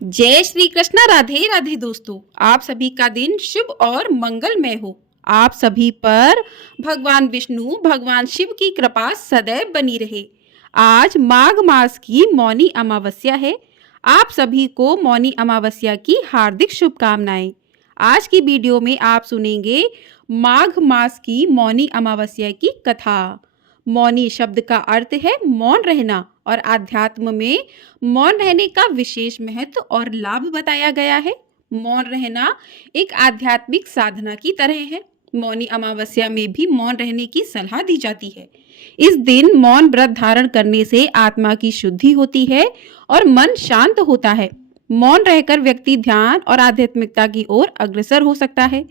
जय श्री कृष्णा। राधे राधे दोस्तों, आप सभी का दिन शुभ और मंगलमय हो। आप सभी पर भगवान विष्णु भगवान शिव की कृपा सदैव बनी रहे। आज माघ मास की मौनी अमावस्या है। आप सभी को मौनी अमावस्या की हार्दिक शुभकामनाएं। आज की वीडियो में आप सुनेंगे माघ मास की मौनी अमावस्या की कथा। मौनी शब्द का अर्थ है मौन रहना और आध्यात्म में मौन रहने का विशेष महत्व और लाभ बताया गया है। मौन रहना एक आध्यात्मिक साधना की तरह है। मौनी अमावस्या में भी मौन रहने की सलाह दी जाती है। इस दिन मौन व्रत धारण करने से आत्मा की शुद्धि होती है और मन शांत होता है। मौन रहकर व्यक्ति ध्यान और आध्यात्मिकता की ओर अग्रसर हो सकता है।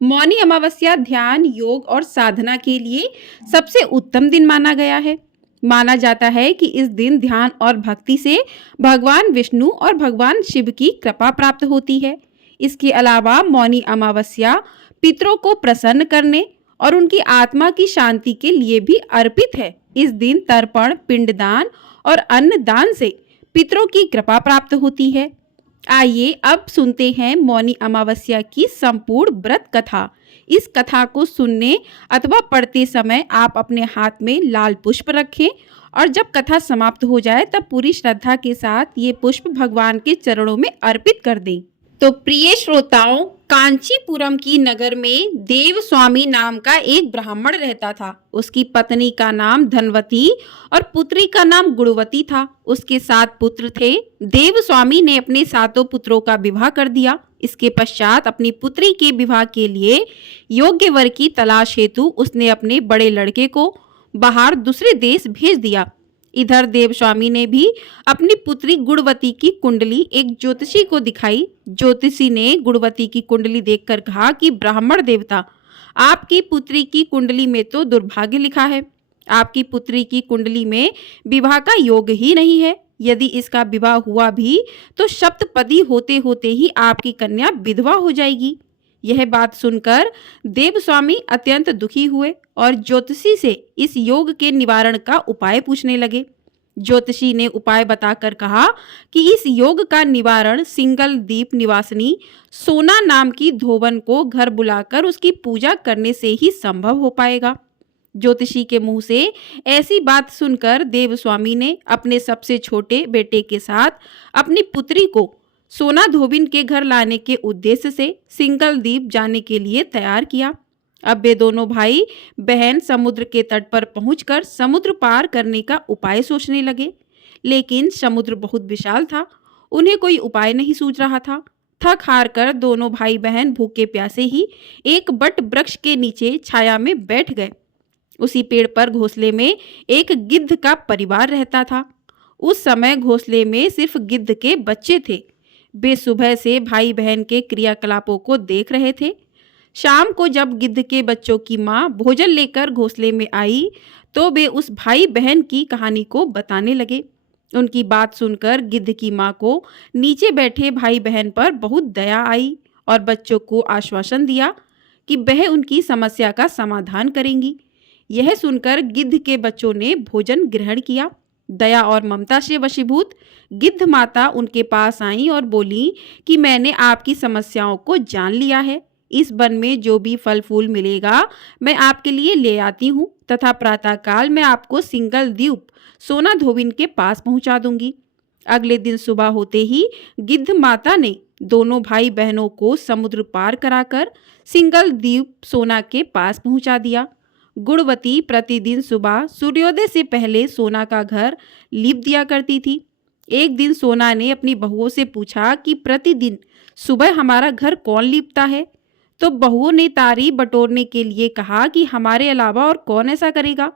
मौनी अमावस्या ध्यान, योग और साधना के लिए सबसे उत्तम दिन माना गया है। माना जाता है कि इस दिन ध्यान और भक्ति से भगवान विष्णु और भगवान शिव की कृपा प्राप्त होती है। इसके अलावा मौनी अमावस्या पितरों को प्रसन्न करने और उनकी आत्मा की शांति के लिए भी अर्पित है। इस दिन तर्पण, पिंडदान और अन्न दान से पितरों की कृपा प्राप्त होती है। आइए अब सुनते हैं मौनी अमावस्या की संपूर्ण व्रत कथा। इस कथा को सुनने अथवा पढ़ते समय आप अपने हाथ में लाल पुष्प रखें और जब कथा समाप्त हो जाए तब पूरी श्रद्धा के साथ ये पुष्प भगवान के चरणों में अर्पित कर दें। तो प्रिय श्रोताओं, कांचीपुरम की नगर में देव स्वामी नाम का एक ब्राह्मण रहता था। उसकी पत्नी का नाम धनवती और पुत्री का नाम गुणवती था। उसके 7 पुत्र थे। देव स्वामी ने अपने 7 पुत्रों का विवाह कर दिया। इसके पश्चात अपनी पुत्री के विवाह के लिए योग्य वर की तलाश हेतु उसने अपने बड़े लड़के को बाहर दूसरे देश भेज दिया। इधर देवस्वामी ने भी अपनी पुत्री गुणवती की कुंडली एक ज्योतिषी को दिखाई। ज्योतिषी ने गुणवती की कुंडली देखकर कहा कि ब्राह्मण देवता, आपकी पुत्री की कुंडली में तो दुर्भाग्य लिखा है। आपकी पुत्री की कुंडली में विवाह का योग ही नहीं है। यदि इसका विवाह हुआ भी तो सप्तपदी होते होते ही आपकी कन्या विधवा हो जाएगी। यह बात सुनकर देवस्वामी अत्यंत दुखी हुए और ज्योतिषी से इस योग के निवारण का उपाय पूछने लगे। ज्योतिषी ने उपाय बताकर कहा कि इस योग का निवारण सिंगल द्वीप निवासिनी सोना नाम की धोबन को घर बुलाकर उसकी पूजा करने से ही संभव हो पाएगा। ज्योतिषी के मुंह से ऐसी बात सुनकर देवस्वामी ने अपने सबसे छोटे बेटे के साथ अपनी पुत्री को सोना धोबिन के घर लाने के उद्देश्य से सिंगल द्वीप जाने के लिए तैयार किया। अब वे दोनों भाई बहन समुद्र के तट पर पहुंचकर समुद्र पार करने का उपाय सोचने लगे, लेकिन समुद्र बहुत विशाल था। उन्हें कोई उपाय नहीं सूझ रहा था। थक हार कर दोनों भाई बहन भूखे प्यासे ही एक बट वृक्ष के नीचे छाया में बैठ गए। उसी पेड़ पर घोंसले में एक गिद्ध का परिवार रहता था। उस समय घोंसले में सिर्फ गिद्ध के बच्चे थे। वे सुबह से भाई बहन के क्रियाकलापों को देख रहे थे। शाम को जब गिद्ध के बच्चों की माँ भोजन लेकर घोंसले में आई तो वे उस भाई बहन की कहानी को बताने लगे। उनकी बात सुनकर गिद्ध की माँ को नीचे बैठे भाई बहन पर बहुत दया आई और बच्चों को आश्वासन दिया कि वह उनकी समस्या का समाधान करेंगी। यह सुनकर गिद्ध के बच्चों ने भोजन ग्रहण किया। दया और ममता से वशीभूत गिद्ध माता उनके पास आई और बोली कि मैंने आपकी समस्याओं को जान लिया है। इस वन में जो भी फल फूल मिलेगा मैं आपके लिए ले आती हूँ तथा प्रातःकाल मैं आपको सिंगल द्वीप सोना धोबिन के पास पहुँचा दूंगी। अगले दिन सुबह होते ही गिद्ध माता ने दोनों भाई बहनों को समुद्र पार कराकर सिंगल द्वीप सोना के पास पहुँचा दिया। गुणवती प्रतिदिन सुबह सूर्योदय से पहले सोना का घर लीप दिया करती थी। एक दिन सोना ने अपनी बहुओं से पूछा कि प्रतिदिन सुबह हमारा घर कौन लीपता है। तो बहुओं ने तारी बटोरने के लिए कहा कि हमारे अलावा और कौन ऐसा करेगा।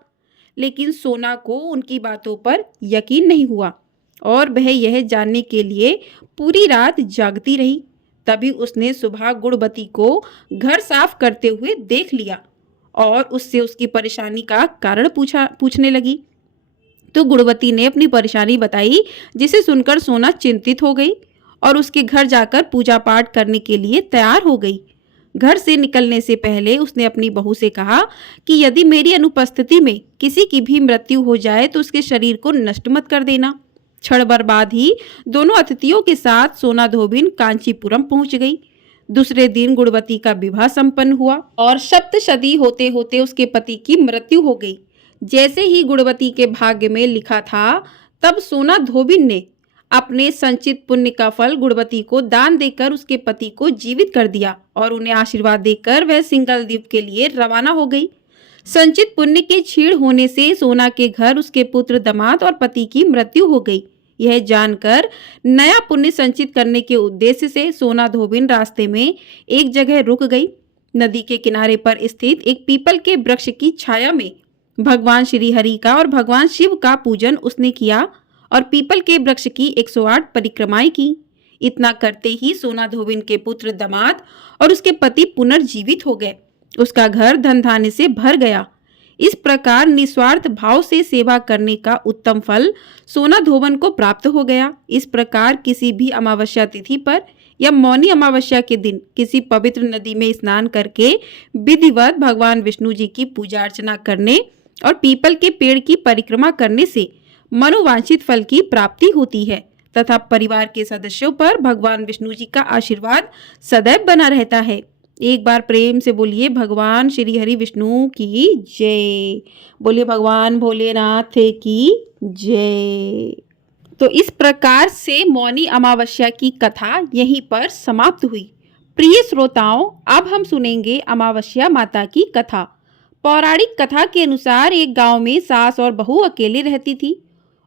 लेकिन सोना को उनकी बातों पर यकीन नहीं हुआ और वह यह जानने के लिए पूरी रात जागती रही। तभी उसने सुबह गुणवती को घर साफ करते हुए देख लिया और उससे उसकी परेशानी का कारण पूछने लगी। तो गुणवती ने अपनी परेशानी बताई, जिसे सुनकर सोना चिंतित हो गई और उसके घर जाकर पूजा पाठ करने के लिए तैयार हो गई। घर से निकलने से पहले उसने अपनी बहू से कहा कि यदि मेरी अनुपस्थिति में किसी की भी मृत्यु हो जाए तो उसके शरीर को नष्ट मत कर देना। क्षण भर बाद ही दोनों अतिथियों के साथ सोना धोबिन कांचीपुरम पहुंच गई। दूसरे दिन गुणवती का विवाह संपन्न हुआ और सप्तशती होते होते उसके पति की मृत्यु हो गई। जैसे ही गुणवती के भाग्य में लिखा था, तब सोना धोबिन ने अपने संचित पुण्य का फल गुणवती को दान देकर उसके पति को जीवित कर दिया और उन्हें आशीर्वाद देकर वह सिंगल द्वीप के लिए रवाना हो गई। संचित पुण्य के क्षीण होने से सोना के घर उसके पुत्र, दामाद और पति की मृत्यु हो गई। यह जानकर नया पुण्य संचित करने के उद्देश्य से सोना धोबिन रास्ते में एक जगह रुक गई। नदी के किनारे पर स्थित एक पीपल के वृक्ष की छाया में भगवान श्री हरि का और भगवान शिव का पूजन उसने किया और पीपल के वृक्ष की 108 परिक्रमाएं की। इतना करते ही सोना धोबिन के पुत्र, दामाद और उसके पति पुनर्जीवित हो गए। उसका घर धन धान्य से भर गया। इस प्रकार निस्वार्थ भाव से सेवा करने का उत्तम फल सोना धोबन को प्राप्त हो गया। इस प्रकार किसी भी अमावस्या तिथि पर या मौनी अमावस्या के दिन किसी पवित्र नदी में स्नान करके विधिवत भगवान विष्णु जी की पूजा अर्चना करने और पीपल के पेड़ की परिक्रमा करने से मनोवांछित फल की प्राप्ति होती है तथा परिवार के सदस्यों पर भगवान विष्णु जी का आशीर्वाद सदैव बना रहता है। एक बार प्रेम से बोलिए भगवान श्री हरि विष्णु की जय। बोलिए भगवान भोलेनाथ की जय। तो इस प्रकार से मौनी अमावस्या की कथा यहीं पर समाप्त हुई। प्रिय श्रोताओं, अब हम सुनेंगे अमावस्या माता की कथा। पौराणिक कथा के अनुसार एक गांव में सास और बहू अकेले रहती थी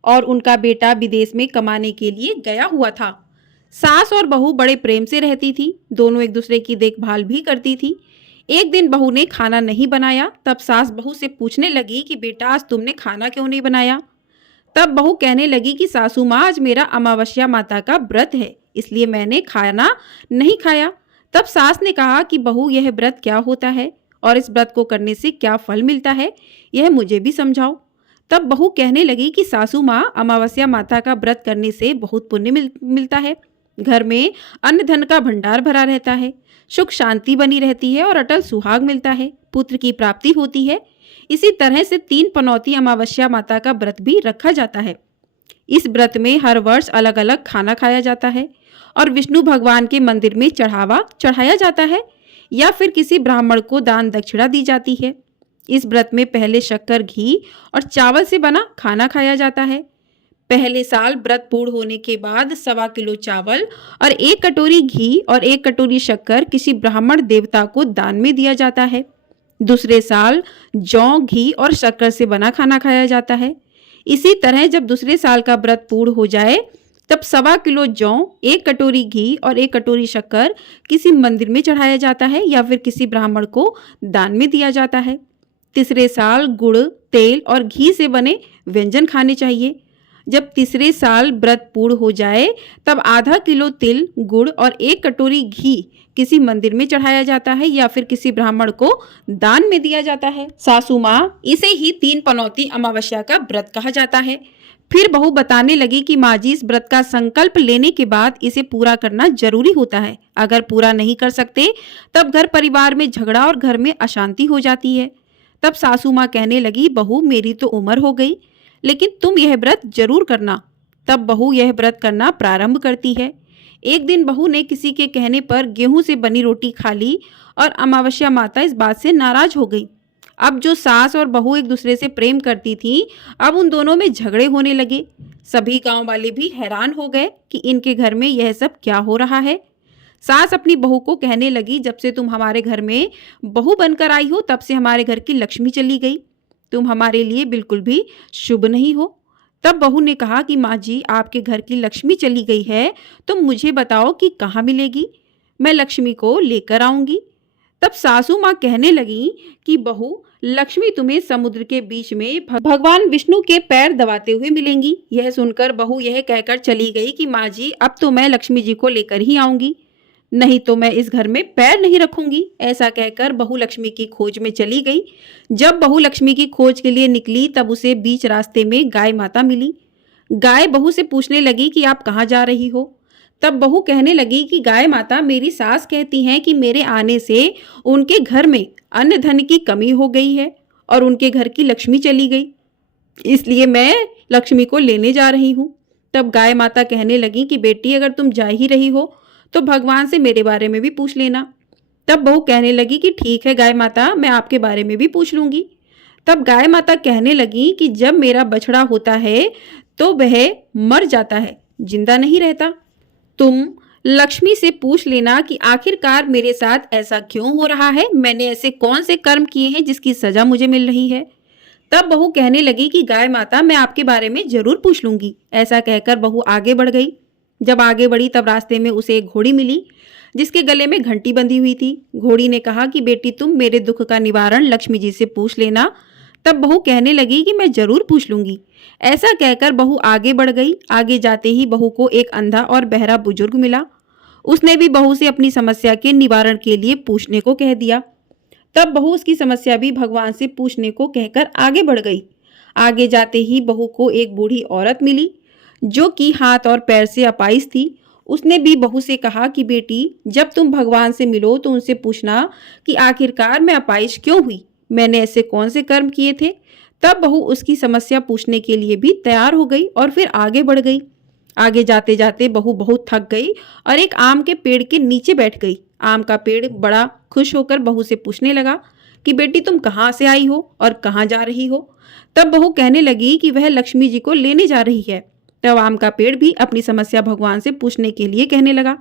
और उनका बेटा विदेश में कमाने के लिए गया हुआ था। सास और बहू बड़े प्रेम से रहती थी। दोनों एक दूसरे की देखभाल भी करती थी। एक दिन बहू ने खाना नहीं बनाया। तब सास बहू से पूछने लगी कि बेटा, आज तुमने खाना क्यों नहीं बनाया? तब बहू कहने लगी कि सासू माँ, आज मेरा अमावस्या माता का व्रत है, इसलिए मैंने खाना नहीं खाया। तब सास ने कहा कि बहू, यह व्रत क्या होता है और इस व्रत को करने से क्या फल मिलता है, यह मुझे भी समझाओ। तब बहू कहने लगी कि सासू माँ, अमावस्या माता का व्रत करने से बहुत पुण्य मिलता है। घर में अन्न धन का भंडार भरा रहता है, सुख शांति बनी रहती है और अटल सुहाग मिलता है, पुत्र की प्राप्ति होती है। इसी तरह से 3 पनौती अमावस्या माता का व्रत भी रखा जाता है। इस व्रत में हर वर्ष अलग अलग खाना खाया जाता है और विष्णु भगवान के मंदिर में चढ़ावा चढ़ाया जाता है या फिर किसी ब्राह्मण को दान दक्षिणा दी जाती है। इस व्रत में पहले शक्कर, घी और चावल से बना खाना खाया जाता है। पहले साल व्रत पूर्ण होने के बाद 1.25 किलो चावल और 1 कटोरी घी और 1 कटोरी शक्कर किसी ब्राह्मण देवता को दान में दिया जाता है। दूसरे साल जौ, घी और शक्कर से बना खाना खाया जाता है। इसी तरह जब दूसरे साल का व्रत पूर्ण हो जाए तब 1.25 किलो जौ, 1 कटोरी घी और 1 कटोरी शक्कर किसी मंदिर में चढ़ाया जाता है या फिर किसी ब्राह्मण को दान में दिया जाता है। तीसरे साल गुड़, तेल और घी से बने व्यंजन खाने चाहिए। जब तीसरे साल व्रत पूर्ण हो जाए तब आधा किलो तिल, गुड़ और 1 कटोरी घी किसी मंदिर में चढ़ाया जाता है या फिर किसी ब्राह्मण को दान में दिया जाता है। सासू माँ, इसे ही 3 पनौती अमावस्या का व्रत कहा जाता है। फिर बहू बताने लगी कि माँ जी, इस व्रत का संकल्प लेने के बाद इसे पूरा करना जरूरी होता है। अगर पूरा नहीं कर सकते तब घर परिवार में झगड़ा और घर में अशांति हो जाती है। तब सासू माँ कहने लगी, बहू, मेरी तो उम्र हो गई, लेकिन तुम यह व्रत जरूर करना। तब बहू यह व्रत करना प्रारंभ करती है। एक दिन बहू ने किसी के कहने पर गेहूं से बनी रोटी खा ली और अमावस्या माता इस बात से नाराज हो गई। अब जो सास और बहू एक दूसरे से प्रेम करती थी, अब उन दोनों में झगड़े होने लगे। सभी गांव वाले भी हैरान हो गए कि इनके घर में यह सब क्या हो रहा है। सास अपनी बहू को कहने लगी, जब से तुम हमारे घर में बहू बनकर आई हो तब से हमारे घर की लक्ष्मी चली गई। तुम हमारे लिए बिल्कुल भी शुभ नहीं हो। तब बहू ने कहा कि माँ जी, आपके घर की लक्ष्मी चली गई है तो मुझे बताओ कि कहाँ मिलेगी, मैं लक्ष्मी को लेकर आऊंगी। तब सासू माँ कहने लगी कि बहू, लक्ष्मी तुम्हें समुद्र के बीच में भगवान विष्णु के पैर दबाते हुए मिलेंगी। यह सुनकर बहू यह कहकर चली गई कि माँ जी, अब तो मैं लक्ष्मी जी को लेकर ही आऊंगी, नहीं तो मैं इस घर में पैर नहीं रखूंगी। ऐसा कहकर बहू लक्ष्मी की खोज में चली गई। जब बहू लक्ष्मी की खोज के लिए निकली तब उसे बीच रास्ते में गाय माता मिली। गाय बहू से पूछने लगी कि आप कहाँ जा रही हो? तब बहू कहने लगी कि गाय माता, मेरी सास कहती हैं कि मेरे आने से उनके घर में अन्न धन की कमी हो गई है और उनके घर की लक्ष्मी चली गई, इसलिए मैं लक्ष्मी को लेने जा रही हूँ। तब गाय माता कहने लगी कि बेटी अगर तुम जा ही रही हो तो भगवान से मेरे बारे में भी पूछ लेना। तब बहू कहने लगी कि ठीक है गाय माता, मैं आपके बारे में भी पूछ लूंगी। तब गाय माता कहने लगी कि जब मेरा बछड़ा होता है तो वह मर जाता है, जिंदा नहीं रहता। तुम लक्ष्मी से पूछ लेना कि आखिरकार मेरे साथ ऐसा क्यों हो रहा है, मैंने ऐसे कौन से कर्म किए हैं जिसकी सजा मुझे मिल रही है। तब बहू कहने लगी कि गाय माता, मैं आपके बारे में जरूर पूछ लूंगी। ऐसा कहकर बहू आगे बढ़ गई। जब आगे बढ़ी तब रास्ते में उसे एक घोड़ी मिली जिसके गले में घंटी बंधी हुई थी। घोड़ी ने कहा कि बेटी तुम मेरे दुख का निवारण लक्ष्मी जी से पूछ लेना। तब बहू कहने लगी कि मैं जरूर पूछ लूंगी। ऐसा कहकर बहू आगे बढ़ गई। आगे जाते ही बहू को एक अंधा और बहरा बुजुर्ग मिला। उसने भी बहू से अपनी समस्या के निवारण के लिए पूछने को कह दिया। तब बहू उसकी समस्या भी भगवान से पूछने को कहकर आगे बढ़ गई। आगे जाते ही बहू को एक बूढ़ी औरत मिली जो कि हाथ और पैर से अपाहिज थी। उसने भी बहू से कहा कि बेटी जब तुम भगवान से मिलो तो उनसे पूछना कि आखिरकार मैं अपाहिज क्यों हुई, मैंने ऐसे कौन से कर्म किए थे। तब बहू उसकी समस्या पूछने के लिए भी तैयार हो गई और फिर आगे बढ़ गई। आगे जाते जाते बहू बहुत थक गई और एक आम के पेड़ के नीचे बैठ गई। आम का पेड़ बड़ा खुश होकर बहू से पूछने लगा कि बेटी तुम कहाँ से आई हो और कहाँ जा रही हो। तब बहू कहने लगी कि वह लक्ष्मी जी को लेने जा रही है। तब आम का पेड़ भी अपनी समस्या भगवान से पूछने के लिए कहने लगा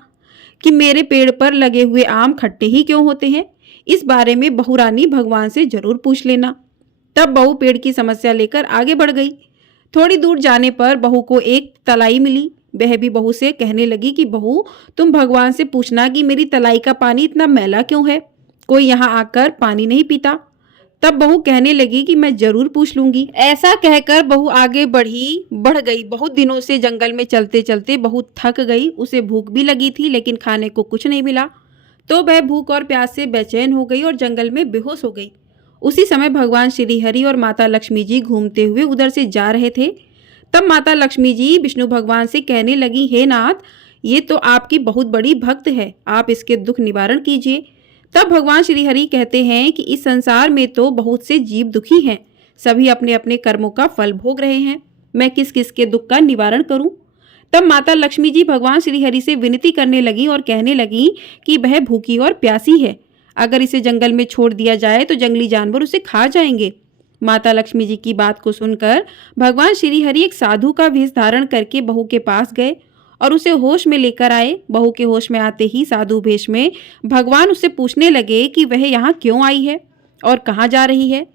कि मेरे पेड़ पर लगे हुए आम खट्टे ही क्यों होते हैं, इस बारे में बहू रानी भगवान से जरूर पूछ लेना। तब बहू पेड़ की समस्या लेकर आगे बढ़ गई। थोड़ी दूर जाने पर बहू को एक तलाई मिली। वह भी बहू से कहने लगी कि बहू तुम भगवान से पूछना कि मेरी तलाई का पानी इतना मैला क्यों है, कोई यहाँ आकर पानी नहीं पीता। तब बहू कहने लगी कि मैं जरूर पूछ लूंगी। ऐसा कहकर बहू आगे बढ़ गई। बहुत दिनों से जंगल में चलते चलते बहू थक गई। उसे भूख भी लगी थी लेकिन खाने को कुछ नहीं मिला, तो वह भूख और प्यास से बेचैन हो गई और जंगल में बेहोश हो गई। उसी समय भगवान श्री हरि और माता लक्ष्मी जी घूमते हुए उधर से जा रहे थे। तब माता लक्ष्मी जी विष्णु भगवान से कहने लगी, हे नाथ, ये तो आपकी बहुत बड़ी भक्त है, आप इसके दुख निवारण कीजिए। तब भगवान श्री हरि कहते हैं कि इस संसार में तो बहुत से जीव दुखी हैं, सभी अपने अपने कर्मों का फल भोग रहे हैं, मैं किस किस के दुख का निवारण करूं। तब माता लक्ष्मी जी भगवान श्री हरि से विनती करने लगी और कहने लगी कि वह भूखी और प्यासी है, अगर इसे जंगल में छोड़ दिया जाए तो जंगली जानवर उसे खा जाएंगे। माता लक्ष्मी जी की बात को सुनकर भगवान श्री हरि एक साधु का वेश धारण करके बहू के पास गए और उसे होश में लेकर आए। बहू के होश में आते ही साधु वेश में भगवान उससे पूछने लगे कि वह यहाँ क्यों आई है और कहाँ जा रही है।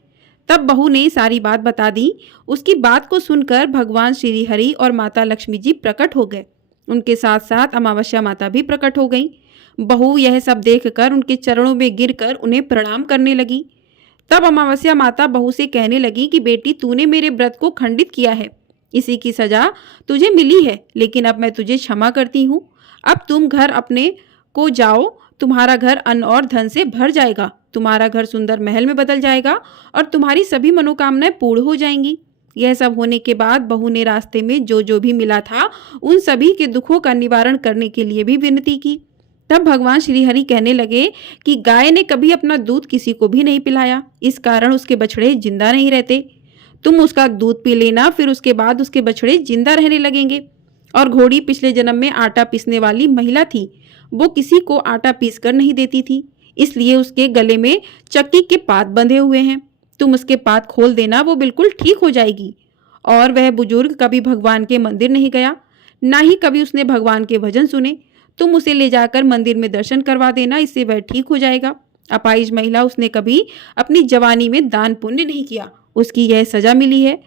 तब बहू ने सारी बात बता दी। उसकी बात को सुनकर भगवान श्री हरि और माता लक्ष्मी जी प्रकट हो गए। उनके साथ साथ अमावस्या माता भी प्रकट हो गई। बहू यह सब देखकर उनके चरणों में गिरकर उन्हें प्रणाम करने लगी। तब अमावस्या माता बहू से कहने लगी कि बेटी तूने मेरे व्रत को खंडित किया है, इसी की सजा तुझे मिली है, लेकिन अब मैं तुझे क्षमा करती हूँ। अब तुम घर अपने को जाओ, तुम्हारा घर अन्न और धन से भर जाएगा, तुम्हारा घर सुंदर महल में बदल जाएगा और तुम्हारी सभी मनोकामनाएं पूर्ण हो जाएंगी। यह सब होने के बाद बहू ने रास्ते में जो जो भी मिला था उन सभी के दुखों का निवारण करने के लिए भी विनती की। तब भगवान श्री हरि कहने लगे कि गाय ने कभी अपना दूध किसी को भी नहीं पिलाया, इस कारण उसके बछड़े जिंदा नहीं रहते। तुम उसका दूध पी लेना, फिर उसके बाद उसके बछड़े जिंदा रहने लगेंगे। और घोड़ी पिछले जन्म में आटा पीसने वाली महिला थी, वो किसी को आटा पीस कर नहीं देती थी, इसलिए उसके गले में चक्की के पात बंधे हुए हैं। तुम उसके पात खोल देना, वो बिल्कुल ठीक हो जाएगी। और वह बुजुर्ग कभी भगवान के मंदिर नहीं गया, ना ही कभी उसने भगवान के भजन सुने। तुम उसे ले जाकर मंदिर में दर्शन करवा देना, इससे वह ठीक हो जाएगा। अपाहिज महिला, उसने कभी अपनी जवानी में दान पुण्य नहीं किया, उसकी यह सजा मिली है।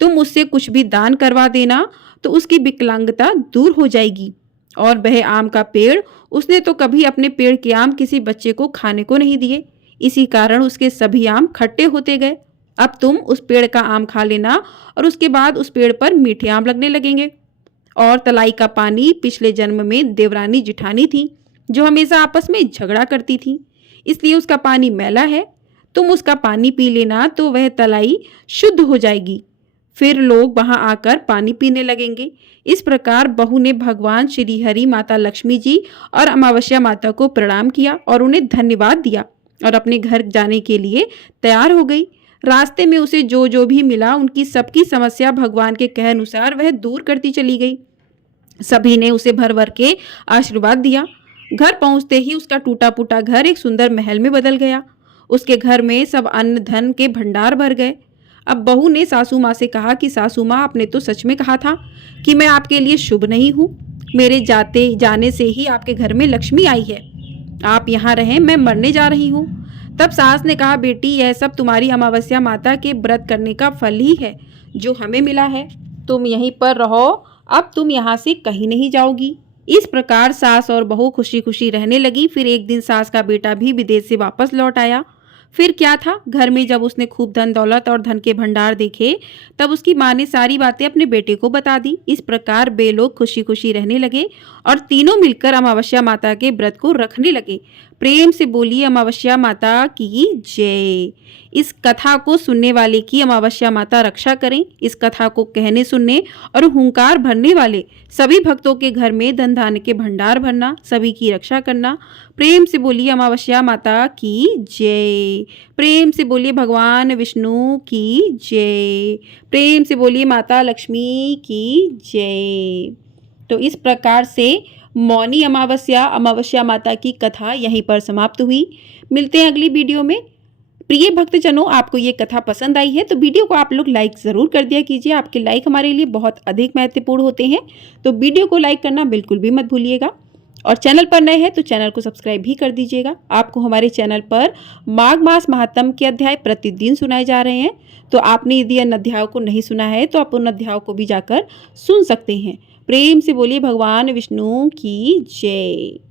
तुम उससे कुछ भी दान करवा देना तो उसकी विकलांगता दूर हो जाएगी। और वह आम का पेड़, उसने तो कभी अपने पेड़ के आम किसी बच्चे को खाने को नहीं दिए, इसी कारण उसके सभी आम खट्टे होते गए। अब तुम उस पेड़ का आम खा लेना और उसके बाद उस पेड़ पर मीठे आम लगने लगेंगे। और तलाई का पानी पिछले जन्म में देवरानी जिठानी थी, जो हमेशा आपस में झगड़ा करती थी, इसलिए उसका पानी मैला है। तुम उसका पानी पी लेना तो वह तलाई शुद्ध हो जाएगी, फिर लोग वहां आकर पानी पीने लगेंगे। इस प्रकार बहू ने भगवान श्री हरि, माता लक्ष्मी जी और अमावस्या माता को प्रणाम किया और उन्हें धन्यवाद दिया और अपने घर जाने के लिए तैयार हो गई। रास्ते में उसे जो जो भी मिला उनकी सबकी समस्या भगवान के कहे अनुसार वह दूर करती चली गई। सभी ने उसे भर भर के आशीर्वाद दिया। घर पहुंचते ही उसका टूटा फूटा घर एक सुंदर महल में बदल गया। उसके घर में सब अन्न धन के भंडार भर गए। अब बहू ने सासू माँ से कहा कि सासू माँ, आपने तो सच में कहा था कि मैं आपके लिए शुभ नहीं हूँ। मेरे जाते जाने से ही आपके घर में लक्ष्मी आई है। आप यहाँ रहें, मैं मरने जा रही हूँ। तब सास ने कहा, बेटी, यह सब तुम्हारी अमावस्या माता के व्रत करने का फल ही है जो हमें मिला है। तुम यहीं पर रहो, अब तुम यहाँ से कहीं नहीं जाओगी। इस प्रकार सास और बहू खुशी खुशी रहने लगी। फिर एक दिन सास का बेटा भी विदेश से वापस लौट आया। फिर क्या था, घर में जब उसने खूब धन दौलत और धन के भंडार देखे, तब उसकी माँ ने सारी बातें अपने बेटे को बता दी। इस प्रकार वे लोग खुशी खुशी रहने लगे और तीनों मिलकर अमावस्या माता के व्रत को रखने लगे। प्रेम से बोलिए अमावस्या माता की जय। इस कथा को सुनने वाले की अमावस्या माता रक्षा करें। इस कथा को कहने, सुनने और हुंकार भरने वाले सभी भक्तों के घर में धन धान्य के भंडार भरना, सभी की रक्षा करना। प्रेम से बोलिए अमावस्या माता की जय। प्रेम से बोलिए भगवान विष्णु की जय। प्रेम से बोलिए माता लक्ष्मी की जय। तो इस प्रकार से मौनी अमावस्या अमावस्या माता की कथा यहीं पर समाप्त हुई। मिलते हैं अगली वीडियो में। प्रिय भक्तजनों, आपको ये कथा पसंद आई है तो वीडियो को आप लोग लाइक ज़रूर कर दिया कीजिए। आपके लाइक हमारे लिए बहुत अधिक महत्वपूर्ण होते हैं, तो वीडियो को लाइक करना बिल्कुल भी मत भूलिएगा। और चैनल पर नए हैं तो चैनल को सब्सक्राइब भी कर दीजिएगा। आपको हमारे चैनल पर माघ मास महात्म के अध्याय प्रतिदिन सुनाए जा रहे हैं, तो आपने यदि इन अध्यायों को नहीं सुना है तो आप उन अध्यायों को भी जाकर सुन सकते हैं। प्रेम से बोलिए भगवान विष्णु की जय।